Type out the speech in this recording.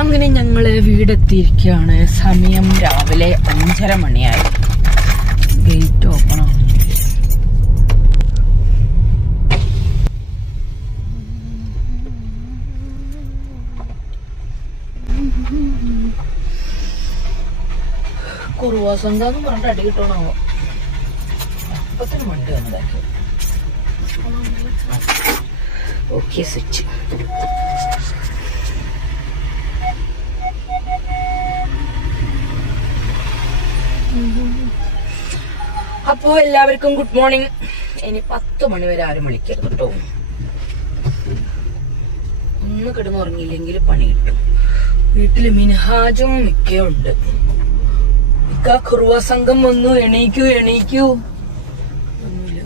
അങ്ങനെ ഞങ്ങള് വീടെത്തിയിരിക്കുകയാണ്. സമയം രാവിലെ 5:30 മണിയായി. ഗേറ്റ് ഓപ്പൺ ആണ്. കുറുവാസംഘം പറഞ്ഞിട്ട് അടി കിട്ടണോ? അപ്പത്തിന് വണ്ടി വന്നതാക്കി. Okay, switch. അപ്പോ എല്ലാവർക്കും ഗുഡ് മോർണിംഗ്. ഇനി 10 മണി വരെ ആരും വിളിക്കരുത് കേട്ടോ. ഒന്ന് കിടന്നുറങ്ങിയില്ലെങ്കിൽ പണി കിട്ടും. വീട്ടില് മിൻഹാജും മിക്കയുണ്ട്. മിക്ക കുറുവ സംഘം വന്നു. എണീക്കൂ എണീക്കൂ. ഒന്നുമില്ല.